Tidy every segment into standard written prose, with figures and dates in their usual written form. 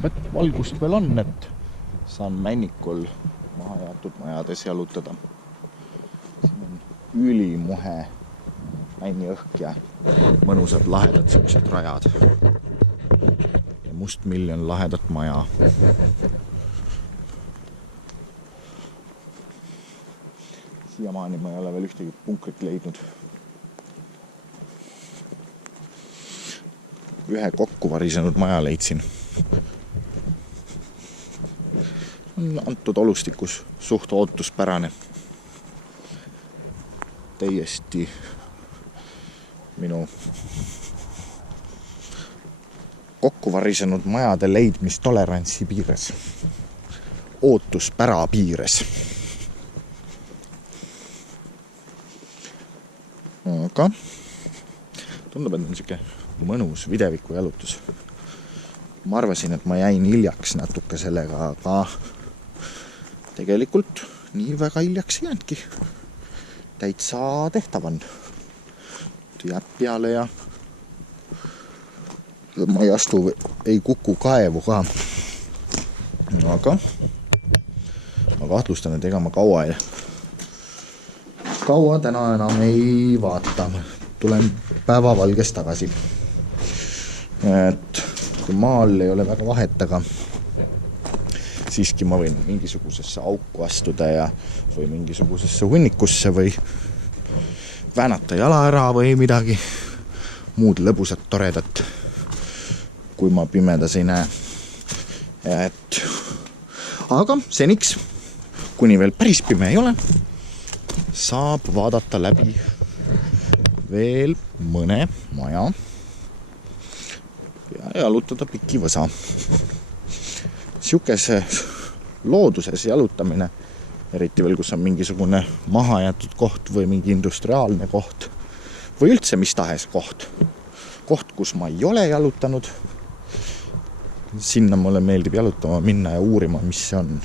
tundub, et valgust veel on, et saan männikul maha jäetud majades jalutada. Siin on ülimuhe männiõhk ja mõnusad lahedad siuksed rajad. Ja mustmiljon lahedat maja. Siiamaani ma ei ole veel ühtegi punkrit leidnud. Ühe kokku varisenud maja leidsin. On antud olustikus suht ootuspärane. Täiesti minu kokku varisenud majade leidmistolerantsi piires. Ootuspära piires. Aga tundub, et on siuke mõnus videviku jalutus. Ma arvasin, et ma jäin hiljaks natuke sellega, aga tegelikult nii väga hiljaks jäänudki. Täitsa tehtav on. Jääb peale ja ma ei kuku kaevu ka. Aga ma kahtlustan, et ega ma kaua täna enam ei vaata. Tulen päevavalges tagasi. Et kui maal ei ole väga vahet, aga siiski ma võin mingisugusesse auku astuda või mingisugusesse hunnikusse või väänata jala ära või midagi muud lõbusat, toredat, kui ma pimedas ei näe. Aga seniks, kuni veel päris pime ei ole, saab vaadata läbi veel mõne maja ja jalutada piki võsa. Siukese looduses jalutamine, eriti veel, kus on mingisugune maha jäetud koht või mingi industriaalne koht või üldse mis tahes koht, kus ma ei ole jalutanud, sinna mulle meeldib jalutama minna ja uurima, mis see on.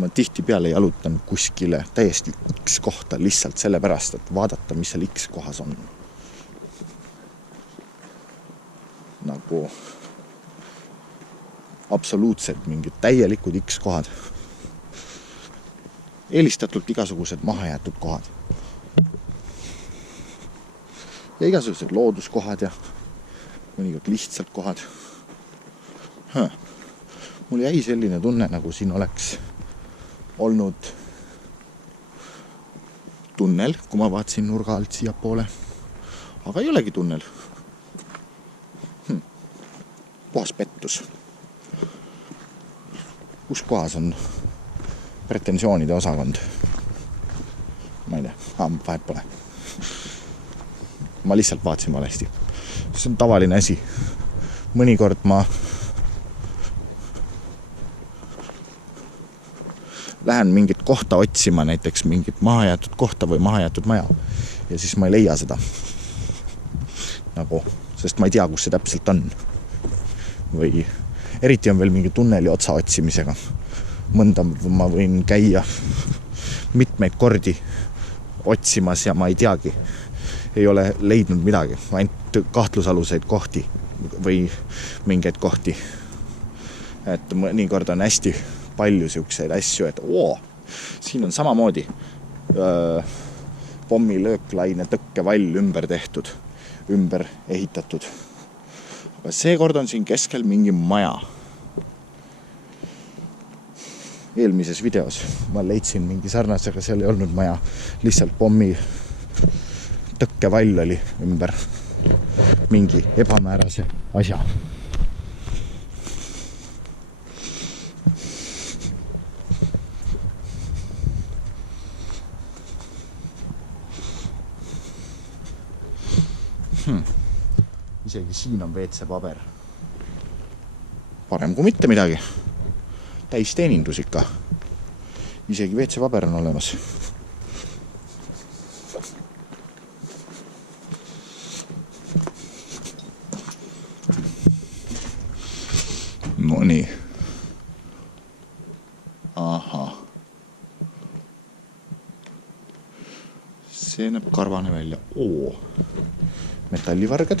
Ma tihti peale jalutan kuskile täiesti X kohta lihtsalt sellepärast, et vaadata, mis seal X kohas on. Nagu absoluutselt mingid täielikud X kohad. Eelistatult igasugused mahajäetud kohad. Ja igasugused looduskohad ja mõnikord lihtsalt kohad. Mul jäi selline tunne, nagu siin oleks olnud tunnel, kui ma vaatasin nurga alt siia poole. Aga ei olegi tunnel. Puhas pettus. Kus kohas on pretensioonide osakond? Ma ei tea, vahet pole. Ma lihtsalt vaatasin valesti. See on tavaline asi. Mõnikord ma lähen mingit kohta otsima, näiteks mingit mahajäetud kohta või mahajäetud maja. Ja siis ma ei leia seda. Sest ma ei tea, kus see täpselt on. Või eriti on veel mingi tunneli otsa otsimisega. Mõnda ma võin käia mitmeid kordi otsimas ja ma ei teagi. Ei ole leidnud midagi, ainult kahtlusaluseid kohti või mingeid kohti. Et mõnikord on hästi palju siukseid asju, et siin on samamoodi pommilööklaine tõkkevall ümber tehtud, ümber ehitatud. Aga seekord on siin keskel mingi maja. Eelmises videos ma leidsin mingi sarnasega, seal ei olnud maja, lihtsalt pommi tõkkevall oli ümber mingi ebamäärase asja. Isegi siin on WC-paber. Parem kui mitte midagi. Täis teenindus ikka. Isegi WC-paber on olemas. No nii. Aha. See näeb karvane välja. Metallivargad.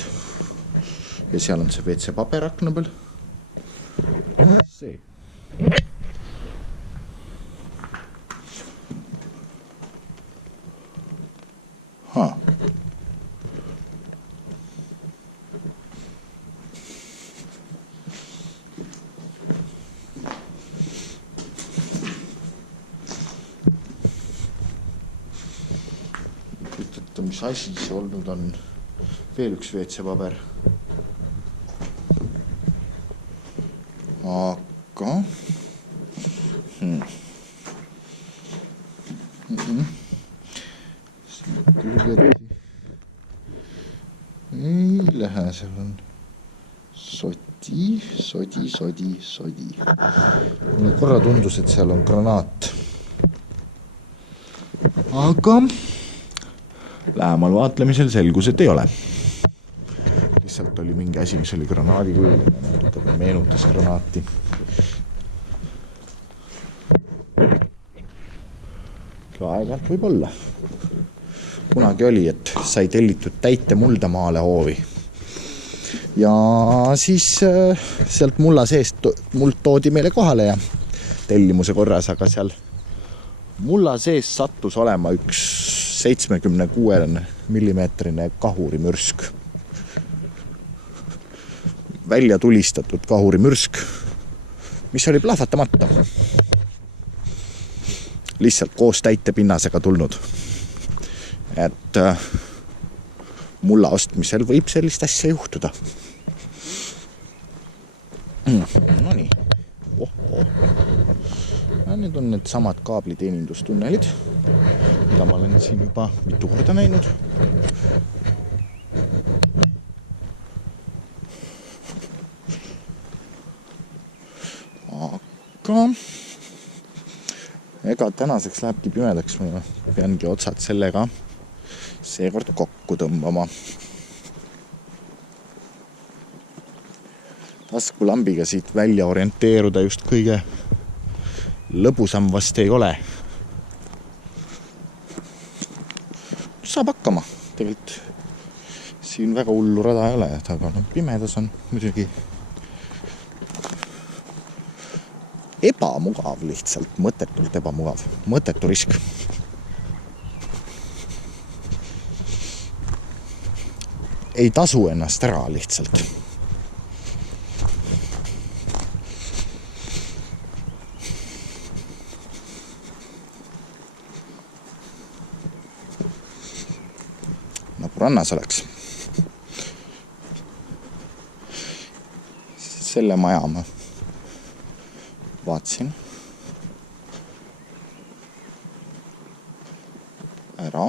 Ja seal on see WC-paber akna peal. see. Mis asi see olnud on? Veel üks WC-paber. Aga ei lähe, seal on sodi. Mulle korra tundus, et seal on granaat. Aga lähemal vaatlemisel selgus, et ei ole. Lihtsalt oli mingi asi, mis oli granaadi kujuline, natuke meenutas granaati. Aeg-ajalt võib olla. Kunagi oli, et sai tellitud täite muldamaale hoovi. Ja siis sealt mulla seest muld toodi meile kohale ja tellimuse korras, aga seal mulla sees sattus olema üks 76 millimeetrine kahurimürsk. Välja tulistatud kahurimürsk, mis oli plahvatamata. Lihtsalt koos täitepinnasega tulnud. Et mulla ostmisel võib sellist asja juhtuda. No nii. Ja need on need samad kaabliteenindustunnelid, mida ma olen siin juba mitu korda näinud. Aga ega tänaseks lähebki pimedaks, ma peangi otsad sellega seekord kokku tõmbama. Taskulambiga siit välja orienteeruda just kõige lõbusam vast ei ole. Saab hakkama. Tegelikult siin väga hullu rada ei ole, aga pimedas on muidugi ebamugav lihtsalt, mõttetult ebamugav, mõttetu risk. Ei tasu ennast ära lihtsalt. Nagu rannas oleks. Selle maja ma vaatsin ära.